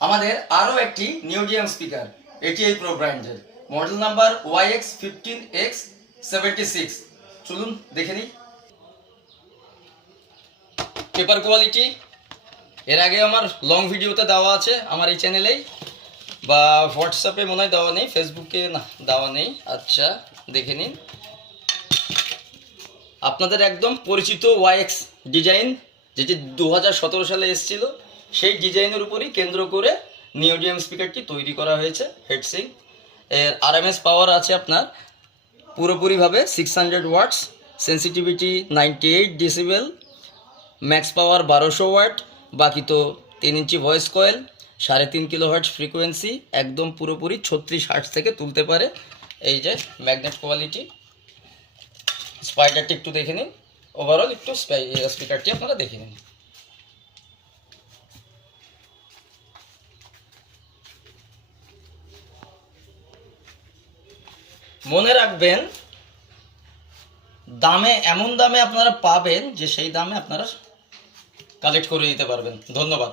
আমাদের আরও একটি নিউডিয়াম স্পিকার, এটি এই প্রো ব্র্যান্ডের, মডেল নাম্বার YX15X76। চলুন দেখে নিই। পেপার কোয়ালিটি এর আগে আমার লং ভিডিওতে দেওয়া আছে আমার এই চ্যানেলেই, বা হোয়াটসঅ্যাপে মনে হয় দেওয়া নেই, ফেসবুকে না দেওয়া নেই। আচ্ছা দেখে নিন। আপনাদের একদম পরিচিত ওয়াইএক্স ডিজাইন, যেটি 2017 সালে এসেছিল, সেই ডিজাইনের উপরই কেন্দ্র করে নিউডিয়াম স্পিকারটি তৈরি করা হয়েছে। হেডসিং এর আরএমএস পাওয়ার আছে আপনার পুরোপুরিভাবে 600 ওয়াটস, সেন্সিটিভিটি 98 ডেসিবেল, ম্যাক্স পাওয়ার 1200 ওয়াট, বাকি তো 3 inch voice coil, 3.5 kilohertz frequency, একদম পুরোপুরি 36 হার্টজ থেকে তুলতে পারে। এই যে ম্যাগনেট কোয়ালিটি। স্পাইডারটি একটু দেখে নিন, ওভারঅল একটু স্পিকারটি আপনারা দেখে নিন। মনে রাখবেন, দামে এমন দামে আপনারা পাবেন যে সেই দামে আপনারা কালেক্ট করে দিতে পারবেন। ধন্যবাদ।